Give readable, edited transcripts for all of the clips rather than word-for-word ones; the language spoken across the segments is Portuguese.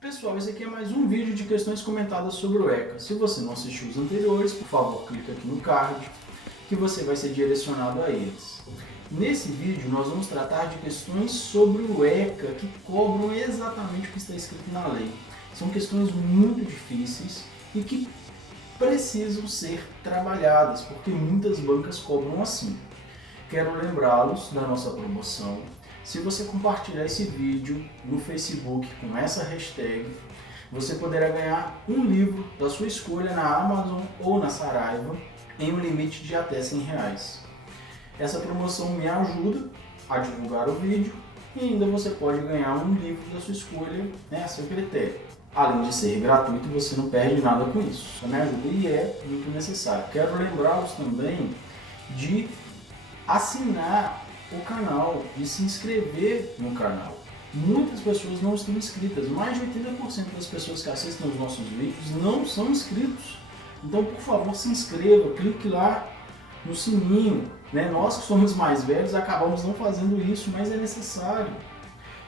Pessoal, esse aqui é mais um vídeo de questões comentadas sobre o ECA. Se você não assistiu os anteriores, por favor, clique aqui no card que você vai ser direcionado a eles. Nesse vídeo nós vamos tratar de questões sobre o ECA que cobram exatamente o que está escrito na lei. São questões muito difíceis e que precisam ser trabalhadas, porque muitas bancas cobram assim. Quero lembrá-los da nossa promoção. Se você compartilhar esse vídeo no Facebook com essa hashtag, você poderá ganhar um livro da sua escolha na Amazon ou na Saraiva em um limite de até R$100. Essa promoção me ajuda a divulgar o vídeo e ainda você pode ganhar um livro da sua escolha, a seu critério. Além de ser gratuito, você não perde nada com isso. Só me ajuda e é muito necessário. Quero lembrá-los também de assinar o canal, de se inscrever no canal. Muitas pessoas não estão inscritas, mais de 80% das pessoas que assistem os nossos vídeos não são inscritos. Então, por favor, se inscreva, clique lá no sininho. Nós que somos mais velhos acabamos não fazendo isso, mas é necessário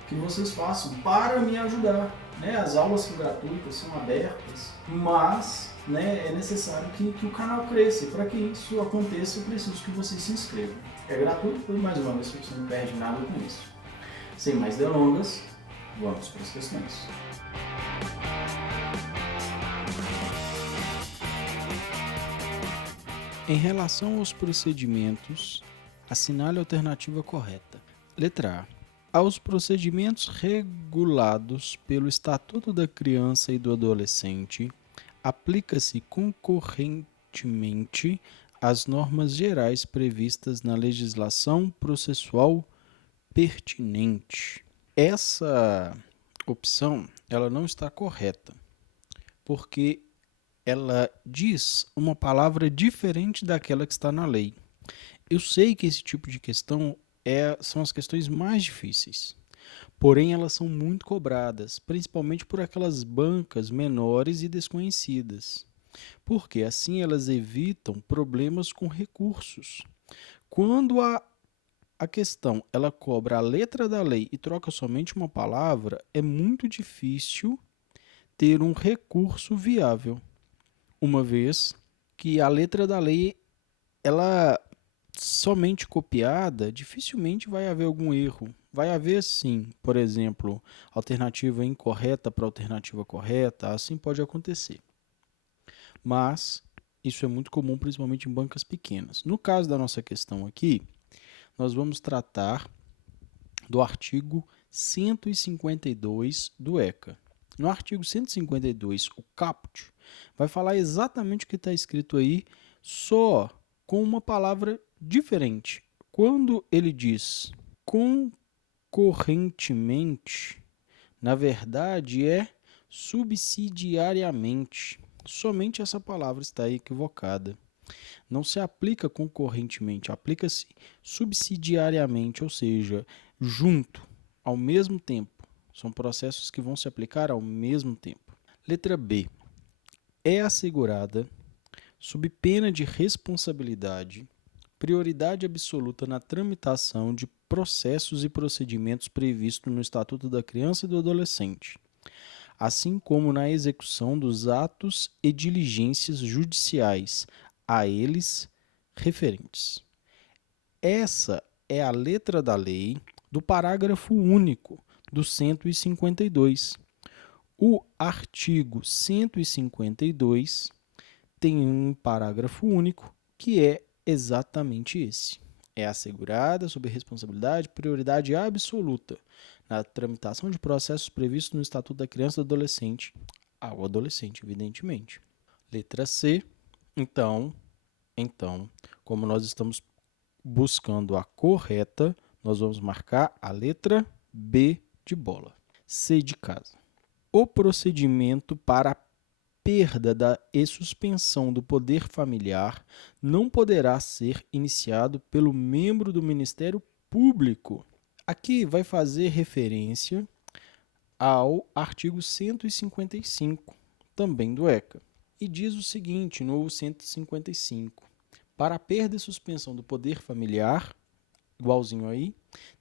que vocês façam para me ajudar. As aulas são gratuitas, são abertas, mas é necessário que o canal cresça. E para que isso aconteça, eu preciso que vocês se inscrevam. É gratuito, mais uma vez, você não perde nada com isso. Sem mais delongas, vamos para as questões. Em relação aos procedimentos, assinale a alternativa correta. Letra A. Aos procedimentos regulados pelo Estatuto da Criança e do Adolescente, aplica-se concorrentemente as normas gerais previstas na legislação processual pertinente. Essa opção ela não está correta, porque ela diz uma palavra diferente daquela que está na lei. Eu sei que esse tipo de questão são as questões mais difíceis, porém elas são muito cobradas, principalmente por aquelas bancas menores e desconhecidas, porque assim elas evitam problemas com recursos. Quando a questão ela cobra a letra da lei e troca somente uma palavra, é muito difícil ter um recurso viável, uma vez que a letra da lei ela somente copiada, dificilmente vai haver algum erro. Vai haver sim, por exemplo, alternativa incorreta para alternativa correta, assim pode acontecer. Mas isso é muito comum, principalmente em bancas pequenas. No caso da nossa questão aqui, nós vamos tratar do artigo 152 do ECA. No artigo 152, o caput vai falar exatamente o que está escrito aí, só com uma palavra diferente. Quando ele diz concorrentemente, na verdade é subsidiariamente. Somente essa palavra está equivocada. Não se aplica concorrentemente, aplica-se subsidiariamente, ou seja, junto, ao mesmo tempo. São processos que vão se aplicar ao mesmo tempo. Letra B. É assegurada, sob pena de responsabilidade, prioridade absoluta na tramitação de processos e procedimentos previstos no Estatuto da Criança e do Adolescente, assim como na execução dos atos e diligências judiciais a eles referentes. Essa é a letra da lei do parágrafo único do 152. O artigo 152 tem um parágrafo único que é exatamente esse. É assegurada, sob responsabilidade, prioridade absoluta na tramitação de processos previstos no Estatuto da Criança e do Adolescente, ao adolescente, evidentemente. Letra C. Então, como nós estamos buscando a correta, nós vamos marcar a letra B de bola. C de casa. O procedimento para perda e suspensão do poder familiar não poderá ser iniciado pelo membro do Ministério Público. Aqui vai fazer referência ao artigo 155, também do ECA. E diz o seguinte, no 155, para a perda e suspensão do poder familiar, igualzinho aí,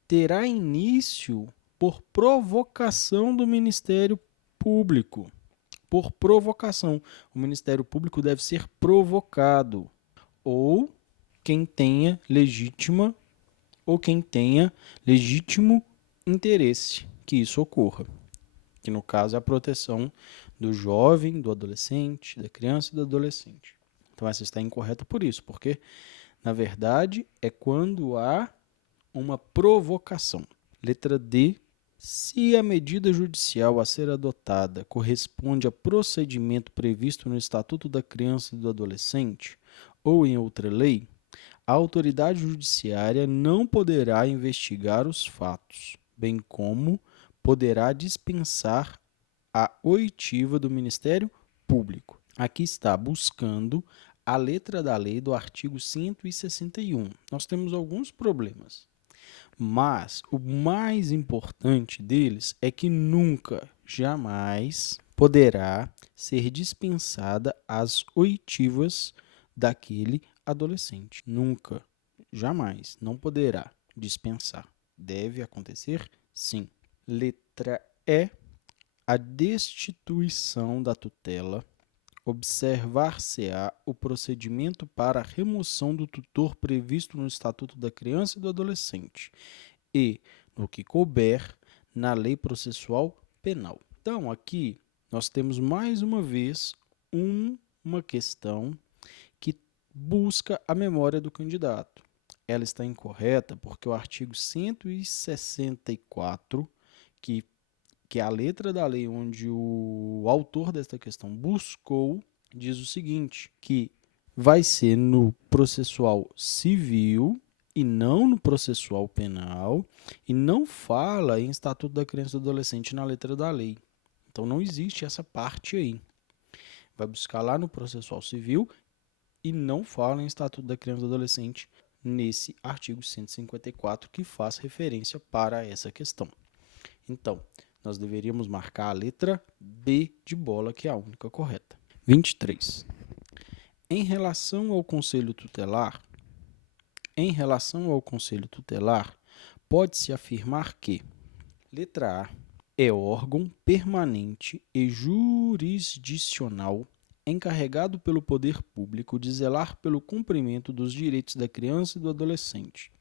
terá início por provocação do Ministério Público. Por provocação. O Ministério Público deve ser provocado. Ou quem tenha legítimo interesse que isso ocorra. Que no caso é a proteção do jovem, do adolescente, da criança e do adolescente. Então essa está incorreta por isso, porque na verdade é quando há uma provocação. Letra D. Se a medida judicial a ser adotada corresponde a procedimento previsto no Estatuto da Criança e do Adolescente ou em outra lei, a autoridade judiciária não poderá investigar os fatos, bem como poderá dispensar a oitiva do Ministério Público. Aqui está buscando a letra da lei do artigo 161. Nós temos alguns problemas. Mas o mais importante deles é que nunca, jamais poderá ser dispensada as oitivas daquele adolescente. Nunca, jamais, não poderá dispensar. Deve acontecer, sim. Letra E. A destituição da tutela. Observar-se-á o procedimento para a remoção do tutor previsto no Estatuto da Criança e do Adolescente e, no que couber, na Lei Processual Penal. Então, aqui nós temos mais uma vez uma questão que busca a memória do candidato. Ela está incorreta porque o artigo 164, que é a letra da lei onde o autor desta questão buscou, diz o seguinte, que vai ser no processual civil e não no processual penal, e não fala em Estatuto da Criança e do Adolescente na letra da lei. Então não existe essa parte aí. Vai buscar lá no processual civil e não fala em Estatuto da Criança e do Adolescente nesse artigo 154 que faz referência para essa questão. Então, nós deveríamos marcar a letra B de bola, que é a única correta. 23. Em relação ao Conselho Tutelar, pode-se afirmar que, letra A, é órgão permanente e jurisdicional encarregado pelo poder público de zelar pelo cumprimento dos direitos da criança e do adolescente.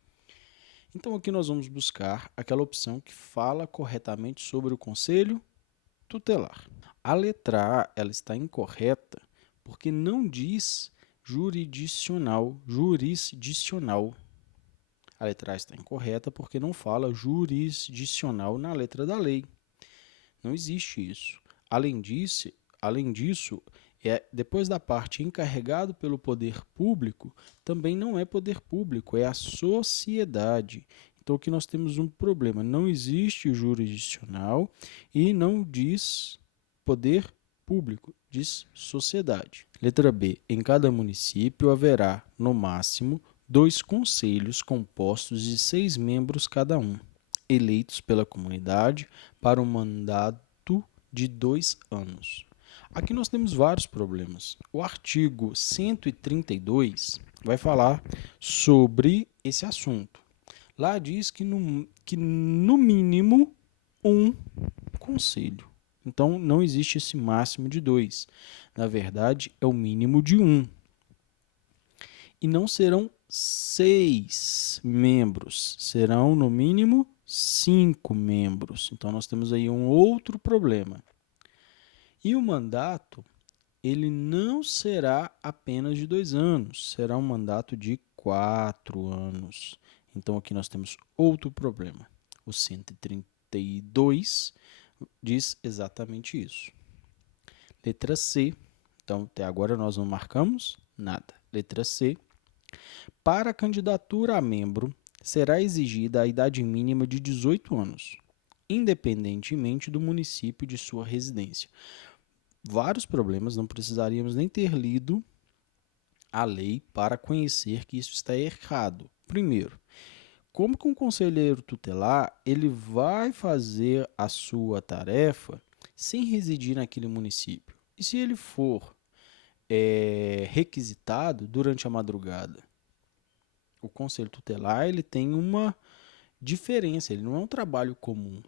Então aqui nós vamos buscar aquela opção que fala corretamente sobre o Conselho Tutelar. A letra A ela está incorreta porque não diz jurisdicional. A letra A está incorreta porque não fala jurisdicional na letra da lei. Não existe isso. Além disso, depois da parte encarregado pelo poder público, também não é poder público, é a sociedade. Então aqui nós temos um problema. Não existe jurisdicional e não diz poder público, diz sociedade. Letra B. Em cada município haverá, no máximo, 2 conselhos compostos de 6 membros cada um, eleitos pela comunidade para um mandato de 2 anos. Aqui nós temos vários problemas. O artigo 132 vai falar sobre esse assunto. Lá diz que no mínimo um conselho. Então não existe esse máximo de 2. Na verdade, é o mínimo de 1. E não serão 6 membros, serão no mínimo 5 membros. Então nós temos aí um outro problema. E o mandato, ele não será apenas de 2 anos, será um mandato de 4 anos. Então aqui nós temos outro problema. O 132 diz exatamente isso. Letra C, então até agora nós não marcamos nada. Letra C. Para a candidatura a membro, será exigida a idade mínima de 18 anos, independentemente do município de sua residência. Vários problemas, não precisaríamos nem ter lido a lei para conhecer que isso está errado. Primeiro, como que um conselheiro tutelar ele vai fazer a sua tarefa sem residir naquele município? E se ele for requisitado durante a madrugada? O conselho tutelar ele tem uma diferença, ele não é um trabalho comum.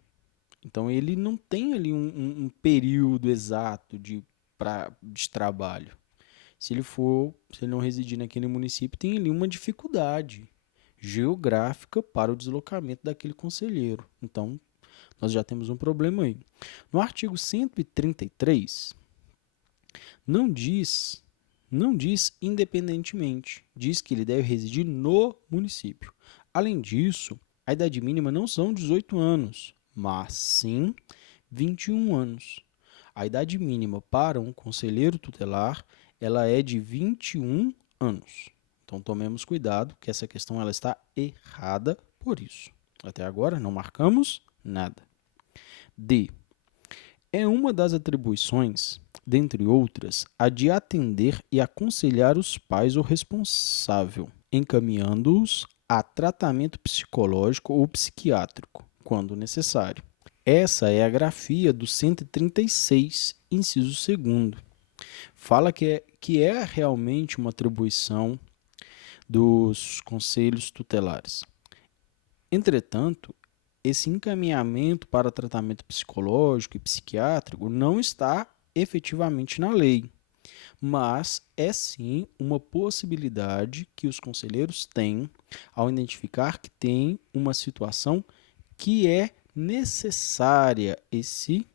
Então, ele não tem ali um período exato de trabalho. Se ele não residir naquele município, tem ali uma dificuldade geográfica para o deslocamento daquele conselheiro. Então, nós já temos um problema aí. No artigo 133, não diz independentemente, diz que ele deve residir no município. Além disso, a idade mínima não são 18 anos, mas sim 21 anos. A idade mínima para um conselheiro tutelar, ela é de 21 anos. Então tomemos cuidado que essa questão ela está errada por isso. Até agora não marcamos nada. D. É uma das atribuições, dentre outras, a de atender e aconselhar os pais ou responsável, encaminhando-os a tratamento psicológico ou psiquiátrico, quando necessário. Essa é a grafia do 136, inciso 2º. Fala que é realmente uma atribuição dos conselhos tutelares. Entretanto, esse encaminhamento para tratamento psicológico e psiquiátrico não está efetivamente na lei, mas é sim uma possibilidade que os conselheiros têm ao identificar que tem uma situação que é necessária esse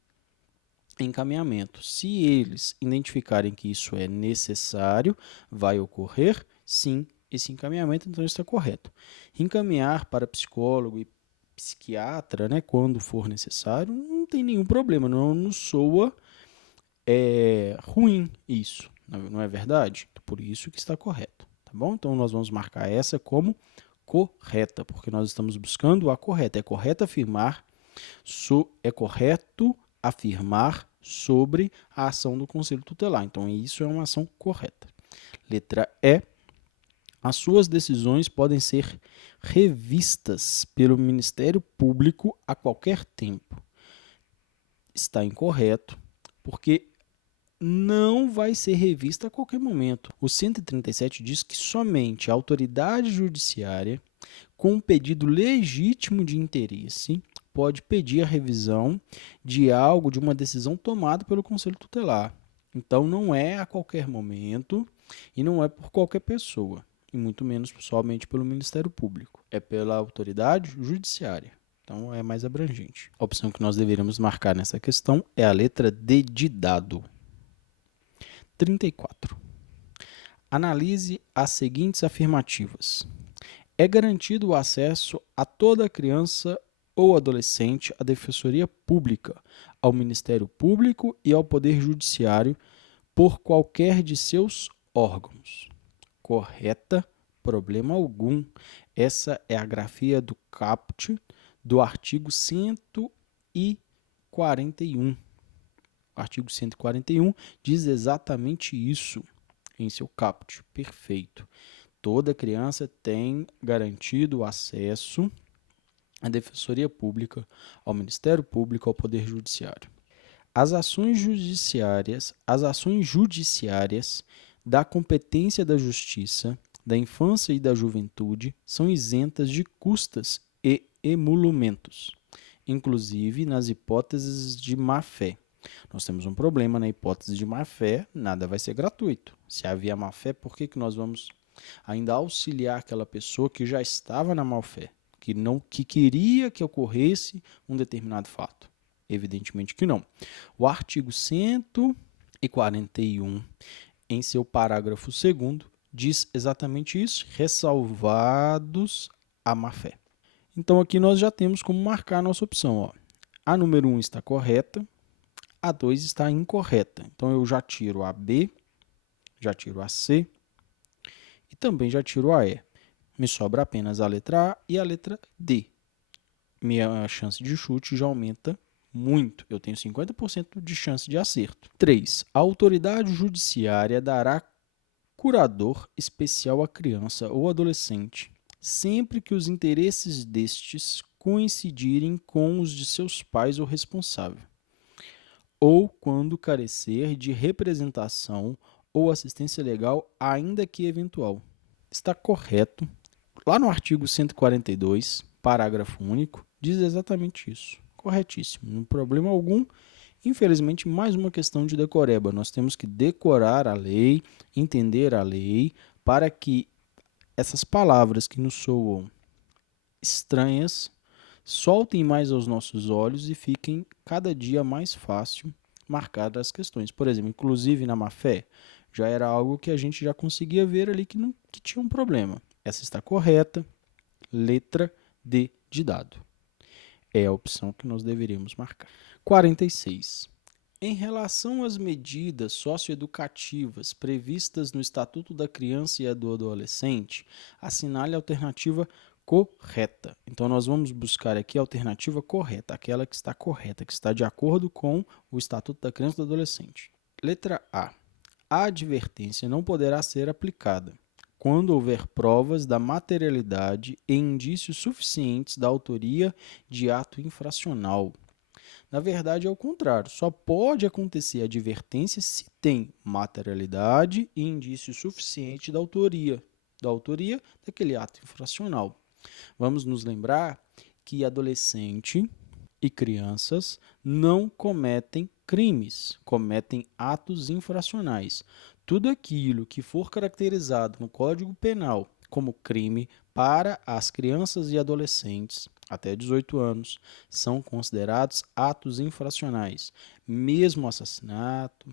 encaminhamento. Se eles identificarem que isso é necessário, vai ocorrer sim esse encaminhamento, então está correto. Encaminhar para psicólogo e psiquiatra, né, quando for necessário, não tem nenhum problema, não soa ruim isso, não é verdade? Por isso que está correto, tá bom? Então nós vamos marcar essa como correta, porque nós estamos buscando a correta. É correto afirmar sobre a ação do Conselho Tutelar. Então isso é uma ação correta. Letra E. As suas decisões podem ser revistas pelo Ministério Público a qualquer tempo. Está incorreto, porque não vai ser revista a qualquer momento. O 137 diz que somente a autoridade judiciária, com um pedido legítimo de interesse, pode pedir a revisão de algo, de uma decisão tomada pelo Conselho Tutelar. Então não é a qualquer momento e não é por qualquer pessoa, e muito menos somente pelo Ministério Público. É pela autoridade judiciária. Então é mais abrangente. A opção que nós deveríamos marcar nessa questão é a letra D de dado. 34. Analise as seguintes afirmativas. É garantido o acesso a toda criança ou adolescente à Defensoria Pública, ao Ministério Público e ao Poder Judiciário por qualquer de seus órgãos. Correta, problema algum. Essa é a grafia do caput do artigo 141. O artigo 141 diz exatamente isso em seu caput. Perfeito. Toda criança tem garantido o acesso à Defensoria Pública, ao Ministério Público, ao Poder Judiciário. As ações judiciárias da competência da Justiça, da Infância e da Juventude são isentas de custas e emolumentos, inclusive nas hipóteses de má-fé. Nós temos um problema na hipótese de má-fé, nada vai ser gratuito. Se havia má-fé, por que nós vamos ainda auxiliar aquela pessoa que já estava na má-fé, que queria que ocorresse um determinado fato? Evidentemente que não. O artigo 141, em seu parágrafo 2º, diz exatamente isso, ressalvados a má-fé. Então aqui nós já temos como marcar a nossa opção. Ó. A número 1 está correta, a 2 está incorreta. Então eu já tiro a B, já tiro a C e também já tiro a E. Me sobra apenas a letra A e a letra D. Minha chance de chute já aumenta muito. Eu tenho 50% de chance de acerto. 3. A autoridade judiciária dará curador especial à criança ou adolescente, sempre que os interesses destes coincidirem com os de seus pais ou responsável, ou quando carecer de representação ou assistência legal, ainda que eventual. Está correto. Lá no artigo 142, parágrafo único, diz exatamente isso. corretíssimo, não tem problema algum. Infelizmente, mais uma questão de decoreba. Nós temos que decorar a lei, entender a lei, para que essas palavras que nos soam estranhas soltem mais aos nossos olhos e fiquem cada dia mais fácil marcar as questões. Por exemplo, inclusive na má-fé, já era algo que a gente já conseguia ver ali que tinha um problema. Essa está correta, letra D de dado. É a opção que nós deveríamos marcar. 46. Em relação às medidas socioeducativas previstas no Estatuto da Criança e do Adolescente, assinale a alternativa correta. Então, nós vamos buscar aqui a alternativa correta, aquela que está correta, que está de acordo com o Estatuto da Criança e do Adolescente. Letra A. A advertência não poderá ser aplicada quando houver provas da materialidade e indícios suficientes da autoria de ato infracional. Na verdade, é o contrário. Só pode acontecer advertência se tem materialidade e indício suficiente da autoria daquele ato infracional. Vamos nos lembrar que adolescente e crianças não cometem crimes, cometem atos infracionais. Tudo aquilo que for caracterizado no Código Penal como crime para as crianças e adolescentes até 18 anos são considerados atos infracionais, mesmo o assassinato,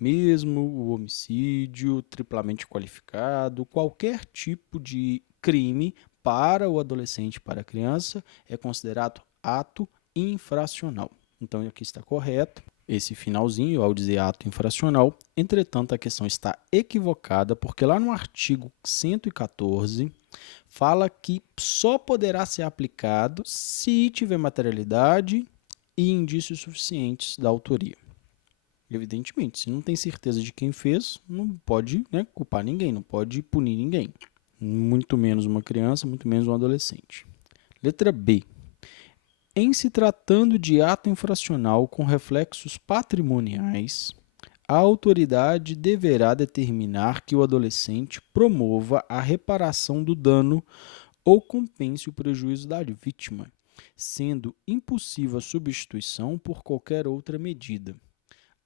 mesmo o homicídio triplamente qualificado, qualquer tipo de crime para o adolescente e para a criança é considerado ato infracional. Então aqui está correto esse finalzinho ao dizer ato infracional. Entretanto, a questão está equivocada, porque lá no artigo 114 fala que só poderá ser aplicado se tiver materialidade e indícios suficientes da autoria. Evidentemente, se não tem certeza de quem fez, não pode, culpar ninguém, não pode punir ninguém. Muito menos uma criança, muito menos um adolescente. Letra B. Em se tratando de ato infracional com reflexos patrimoniais, a autoridade deverá determinar que o adolescente promova a reparação do dano ou compense o prejuízo da vítima, sendo impossível a substituição por qualquer outra medida.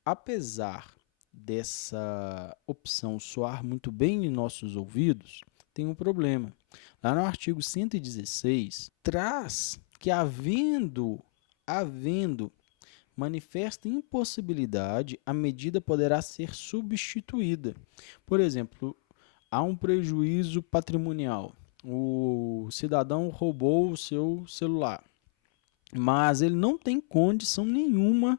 Apesar dessa opção soar muito bem em nossos ouvidos, tem um problema. Lá no artigo 116, traz que havendo manifesta impossibilidade, a medida poderá ser substituída. Por exemplo, há um prejuízo patrimonial. O cidadão roubou o seu celular, mas ele não tem condição nenhuma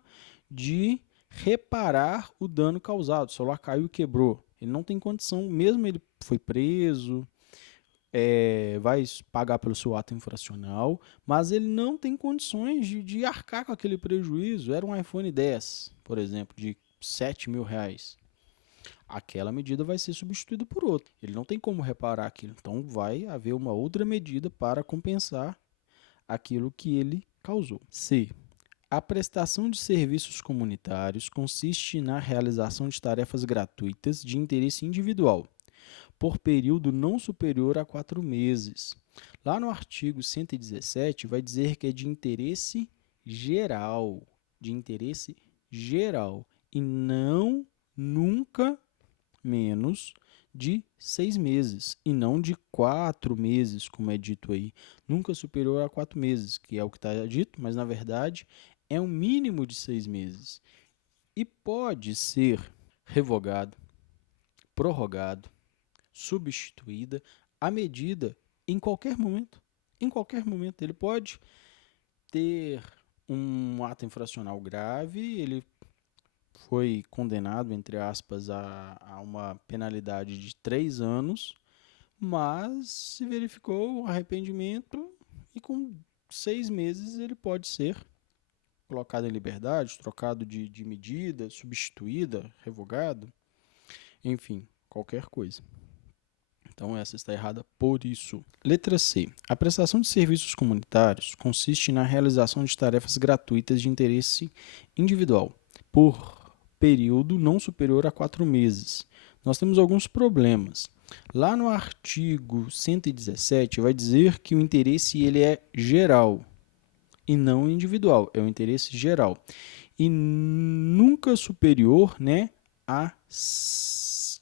de reparar o dano causado. O celular caiu e quebrou. Ele não tem condição, mesmo ele foi preso, vai pagar pelo seu ato infracional, mas ele não tem condições de arcar com aquele prejuízo. Era um iPhone 10, por exemplo, de R$7.000. Aquela medida vai ser substituída por outra. Ele não tem como reparar aquilo. Então vai haver uma outra medida para compensar aquilo que ele causou. C. A prestação de serviços comunitários consiste na realização de tarefas gratuitas de interesse individual, por período não superior a 4 meses. Lá no artigo 117 vai dizer que é de interesse geral, e não nunca menos de 6 meses, e não de 4 meses, como é dito aí. Nunca superior a 4 meses, que é o que está dito, mas na verdade é um mínimo de 6 meses. E pode ser revogado, prorrogado, substituída a medida em qualquer momento. Em qualquer momento. Ele pode ter um ato infracional grave, ele foi condenado, entre aspas, a uma penalidade de 3 anos, mas se verificou o arrependimento e com 6 meses ele pode ser colocado em liberdade, trocado de medida, substituída, revogado, enfim, qualquer coisa. Então essa está errada por isso. Letra C. A prestação de serviços comunitários consiste na realização de tarefas gratuitas de interesse individual, por período não superior a 4 meses. Nós temos alguns problemas. Lá no artigo 117 vai dizer que o interesse ele é geral e não individual, é o interesse geral. E nunca superior, né, a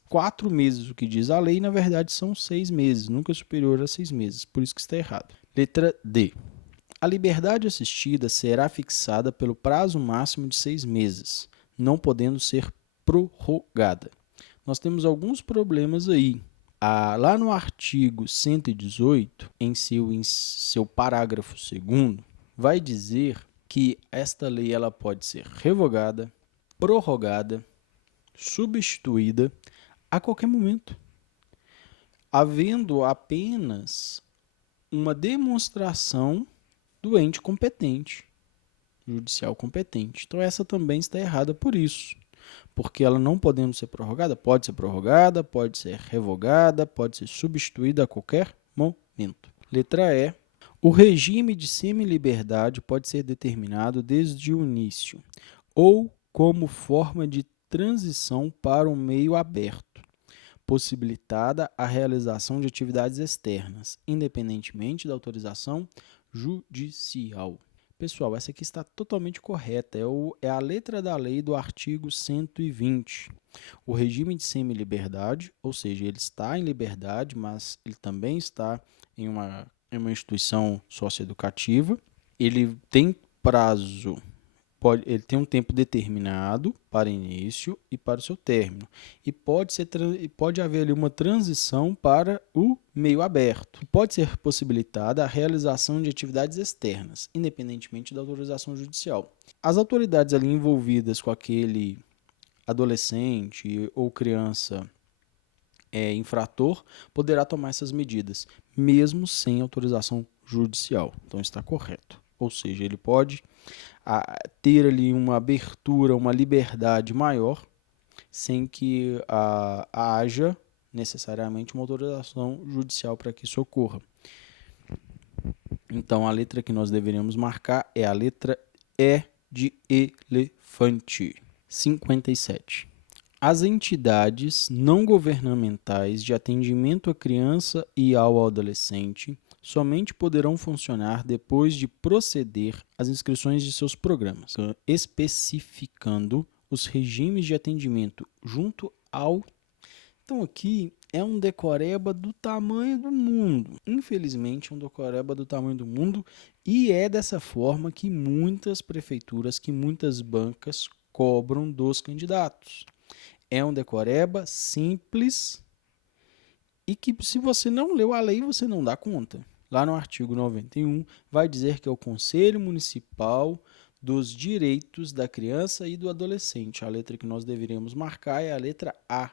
4 meses, o que diz a lei, na verdade são 6 meses, nunca superior a 6 meses, por isso que está errado. Letra D. A liberdade assistida será fixada pelo prazo máximo de 6 meses, não podendo ser prorrogada. Nós temos alguns problemas aí. Lá no artigo 118, em seu parágrafo 2º, vai dizer que esta lei ela pode ser revogada, prorrogada, substituída a qualquer momento, havendo apenas uma demonstração do ente competente, judicial competente. Então essa também está errada por isso, porque ela não podendo ser prorrogada, pode ser revogada, pode ser substituída a qualquer momento. Letra E. O regime de semi-liberdade pode ser determinado desde o início ou como forma de transição para um meio aberto, possibilitada a realização de atividades externas, independentemente da autorização judicial. Pessoal, essa aqui está totalmente correta, é a letra da lei do artigo 120. O regime de semi-liberdade, ou seja, ele está em liberdade, mas ele também está em uma instituição socioeducativa. Ele tem prazo, ele tem um tempo determinado para início e para o seu término. E pode haver ali uma transição para o meio aberto. Pode ser possibilitada a realização de atividades externas, independentemente da autorização judicial. As autoridades ali envolvidas com aquele adolescente ou criança infrator poderá tomar essas medidas, mesmo sem autorização judicial. Então está correto. Ou seja, ele pode ter ali uma abertura, uma liberdade maior, sem que haja necessariamente uma autorização judicial para que isso ocorra. Então, a letra que nós deveríamos marcar é a letra E de elefante. 57. As entidades não governamentais de atendimento à criança e ao adolescente somente poderão funcionar depois de proceder às inscrições de seus programas, especificando os regimes de atendimento junto ao... Então aqui é um decoreba do tamanho do mundo. Infelizmente é um decoreba do tamanho do mundo e é dessa forma que muitas prefeituras, que muitas bancas cobram dos candidatos. É um decoreba simples e que, se você não leu a lei, você não dá conta. Lá no artigo 91, vai dizer que é o Conselho Municipal dos Direitos da Criança e do Adolescente. A letra que nós deveríamos marcar é a letra A.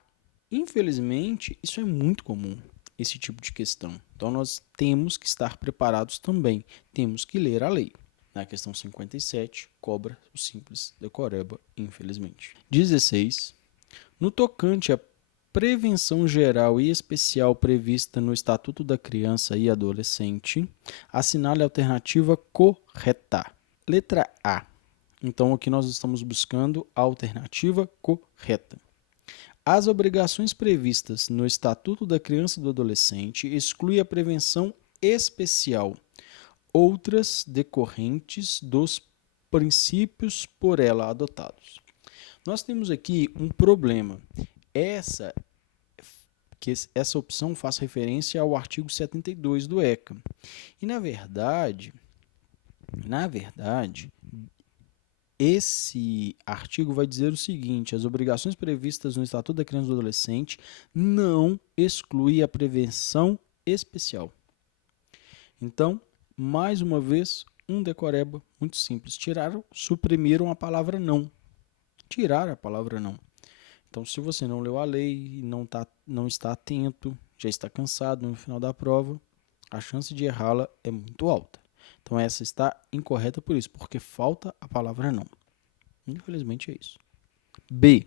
Infelizmente, isso é muito comum, esse tipo de questão. Então, nós temos que estar preparados também. Temos que ler a lei. Na questão 57, cobra o simples decoreba, infelizmente. 16. No tocante à prevenção geral e especial prevista no Estatuto da Criança e Adolescente, assinale a alternativa correta. Letra A. Então, aqui nós estamos buscando a alternativa correta. As obrigações previstas no Estatuto da Criança e do Adolescente excluem a prevenção especial, outras decorrentes dos princípios por ela adotados. Nós temos aqui um problema. Essa opção faz referência ao artigo 72 do ECA. E, na verdade, esse artigo vai dizer o seguinte: as obrigações previstas no Estatuto da Criança e do Adolescente não excluem a prevenção especial. Então, mais uma vez, um decoreba muito simples. Suprimiram a palavra não. Tiraram a palavra não. Então, se você não leu a lei, não está atento, já está cansado no final da prova, a chance de errá-la é muito alta. Então, essa está incorreta por isso, porque falta a palavra não. Infelizmente é isso. B.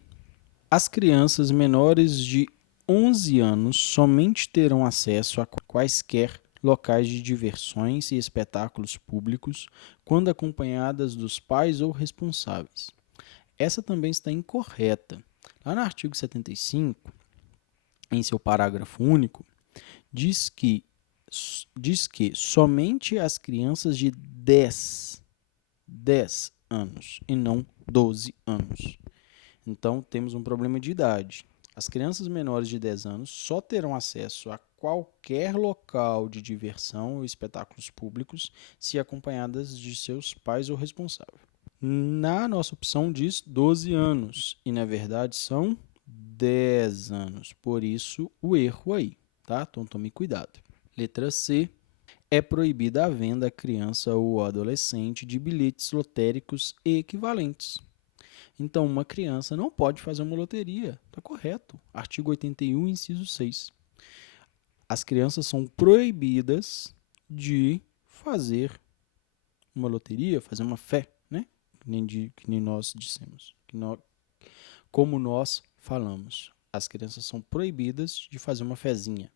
As crianças menores de 11 anos somente terão acesso a quaisquer locais de diversões e espetáculos públicos quando acompanhadas dos pais ou responsáveis. Essa também está incorreta. Lá no artigo 75, em seu parágrafo único, diz que somente as crianças de 10 10 anos e não 12 anos. Então, temos um problema de idade. As crianças menores de 10 anos só terão acesso a qualquer local de diversão ou espetáculos públicos se acompanhadas de seus pais ou responsável. Na nossa opção diz 12 anos e, na verdade, são 10 anos. Por isso, o erro aí, tá? Então, tome cuidado. Letra C. É proibida a venda à criança ou adolescente de bilhetes lotéricos e equivalentes. Então, uma criança não pode fazer uma loteria. Está correto. Artigo 81, inciso 6. As crianças são proibidas de fazer uma loteria, fazer uma fé, né? Que nem nós dissemos. Como nós falamos. As crianças são proibidas de fazer uma fezinha.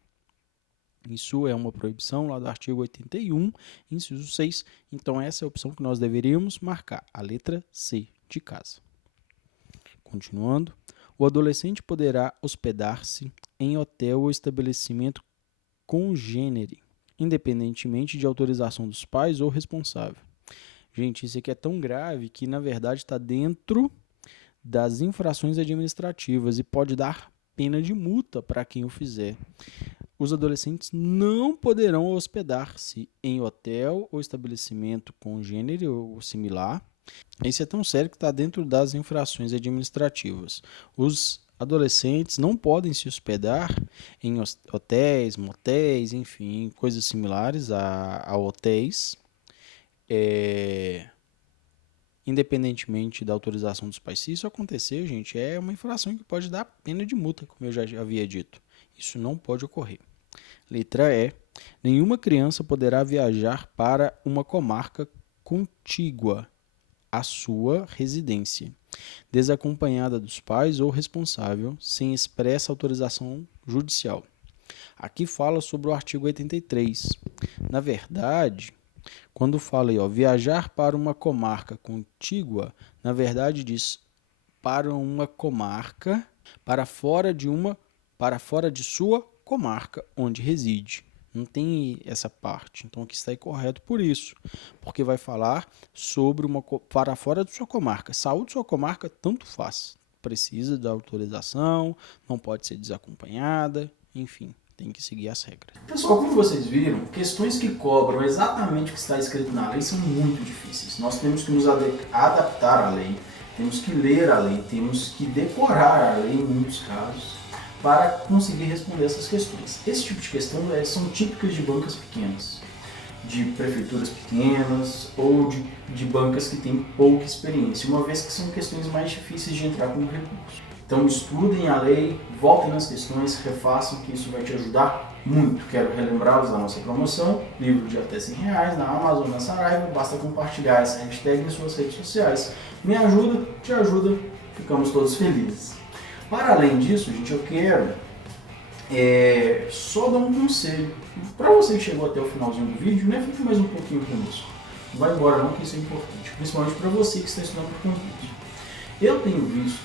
Isso é uma proibição lá do artigo 81, inciso 6. Então, essa é a opção que nós deveríamos marcar. A letra C de casa. Continuando, o adolescente poderá hospedar-se em hotel ou estabelecimento congênere, independentemente de autorização dos pais ou responsável. Gente, isso aqui é tão grave que, na verdade, está dentro das infrações administrativas e pode dar pena de multa para quem o fizer. Os adolescentes não poderão hospedar-se em hotel ou estabelecimento congênere ou similar. Isso é tão sério que está dentro das infrações administrativas. Os adolescentes não podem se hospedar em hotéis, motéis, enfim, coisas similares a hotéis, independentemente da autorização dos pais. Se isso acontecer, gente, é uma infração que pode dar pena de multa, como eu já havia dito. Isso não pode ocorrer. Letra E. Nenhuma criança poderá viajar para uma comarca contígua à sua residência, desacompanhada dos pais ou responsável, sem expressa autorização judicial. Aqui fala sobre o artigo 83. Na verdade, quando fala aí, viajar para uma comarca contígua, na verdade diz para uma comarca, para fora de sua comarca onde reside. Não tem essa parte. Então, aqui está correto por isso. Porque vai falar sobre para fora de sua comarca. Saúde de sua comarca, tanto faz. Precisa da autorização, não pode ser desacompanhada, enfim, tem que seguir as regras. Pessoal, como vocês viram, questões que cobram exatamente o que está escrito na lei são muito difíceis. Nós temos que nos adaptar à lei, temos que ler a lei, temos que decorar a lei em muitos casos, para conseguir responder essas questões. Esse tipo de questão são típicas de bancas pequenas, de prefeituras pequenas ou de bancas que têm pouca experiência, uma vez que são questões mais difíceis de entrar como recurso. Então estudem a lei, voltem nas questões, refaçam, que isso vai te ajudar muito. Quero relembrá-los da nossa promoção, livro de até R$100 na Amazon, na Saraiva, basta compartilhar essa hashtag nas suas redes sociais. Me ajuda, te ajuda, ficamos todos felizes. Para além disso, gente, eu quero só dar um conselho. Para você que chegou até o finalzinho do vídeo, né, fique mais um pouquinho conosco. Não vai embora não, que isso é importante. Principalmente para você que está estudando para concurso. Eu tenho visto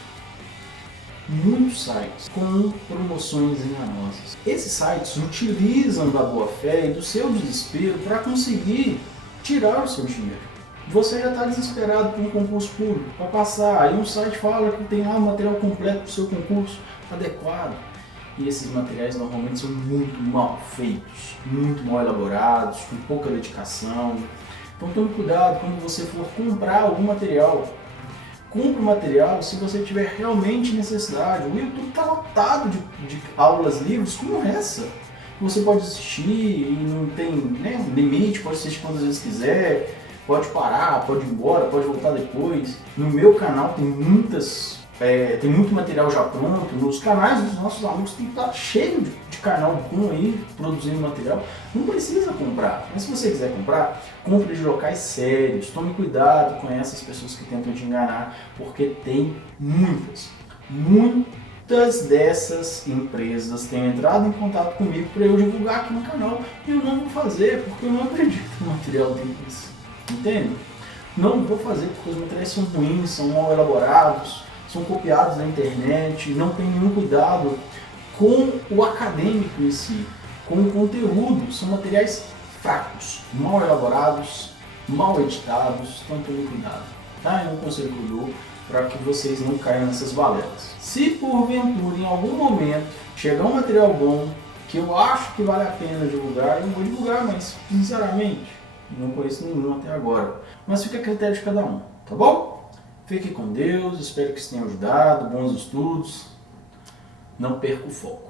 muitos sites com promoções enganosas. Esses sites utilizam da boa fé e do seu desespero para conseguir tirar o seu dinheiro. Você já está desesperado por um concurso público, para passar, aí um site fala que tem lá o material completo para o seu concurso adequado. E esses materiais normalmente são muito mal feitos, muito mal elaborados, com pouca dedicação. Então tome cuidado quando você for comprar algum material. Compre o material se você tiver realmente necessidade. O YouTube está lotado de aulas livres como essa. Você pode assistir e não tem limite, pode assistir quantas vezes quiser. Pode parar, pode ir embora, pode voltar depois. No meu canal tem muito material já pronto. Nos canais dos nossos amigos tem que estar cheio de canal bom aí, produzindo material. Não precisa comprar, mas se você quiser comprar, compre de locais sérios. Tome cuidado com essas pessoas que tentam te enganar, porque tem muitas dessas empresas têm entrado em contato comigo para eu divulgar aqui no canal. E eu não vou fazer, porque eu não acredito no material deles. Entende? Não vou fazer porque os materiais são ruins, são mal elaborados, são copiados na internet, não tem nenhum cuidado com o acadêmico em si, com o conteúdo. São materiais fracos, mal elaborados, mal editados, então tomem cuidado, tá? É um conselho que eu dou para que vocês não caiam nessas balelas. Se porventura, em algum momento, chegar um material bom, que eu acho que vale a pena divulgar, eu vou divulgar, mas sinceramente, não conheço nenhum até agora. Mas fica a critério de cada um, tá bom? Fique com Deus, espero que isso tenha ajudado, bons estudos, não perca o foco.